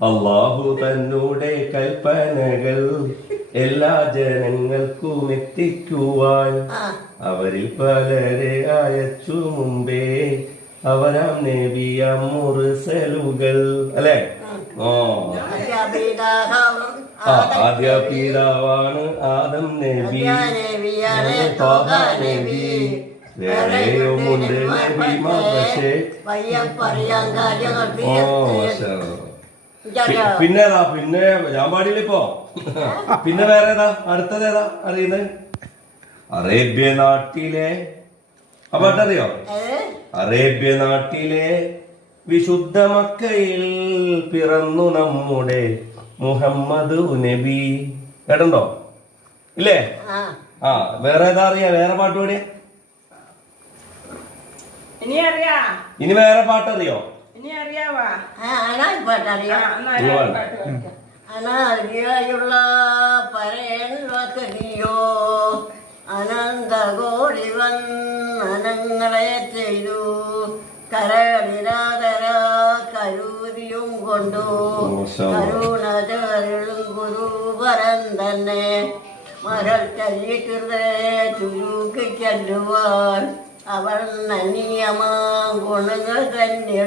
അള്ളാഹു തന്നൂടെ കൽപ്പനകൾ എല്ലാ ജനങ്ങൾക്കും എത്തിക്കുവാൻ അവരിൽ പലരെ അയച്ചു മുമ്പേ അവരാം നബിയാം മുറിസലുകൾ അല്ലെ? ഓ ആദ്യ പീതാവാണ് ആദം നബി. നബി. നബിമാർ പക്ഷേ ഓ പിന്നെ ഏതാ? പിന്നെ ഞാൻ പാടില്ല ഇപ്പോ. പിന്നെ വേറെ ഏതാ? അടുത്തത് ഏതാ? അറിയുന്നത്? അറേബ്യ നാട്ടിലെ ആ പാട്ടറിയോ അറേബ്യ നാട്ടിലെ വിശുദ്ധ മക്കയിൽ പിറന്നു നമ്മുടെ മുഹമ്മദ് നബി. കേട്ടോ ഇല്ലേ? ആ. ആ വേറെ ഏതാ അറിയാ? വേറെ പാട്ട് പാടിയ? ഇനി അറിയാ ഇനി വേറെ പാട്ടറിയോ? ഇനി അറിയാവാ ആണാ പാട്ടറിയാം. ഇനി വേണ്ട. അനാദിയായുള്ള പരേൺവകരിയോ അനന്തകോടിവൻ അനങ്ങളെ ചെയ്തു. കരകളിരാതര കരൂരിയും കൊണ്ടു. കരുണചേരും ഗുരുവരൻ തന്നെ മരൽ ചരിത്രത്തെ ചുരുക്കി അവൾ നനിയമാ ഗുണങ്ങൾ തന്നെ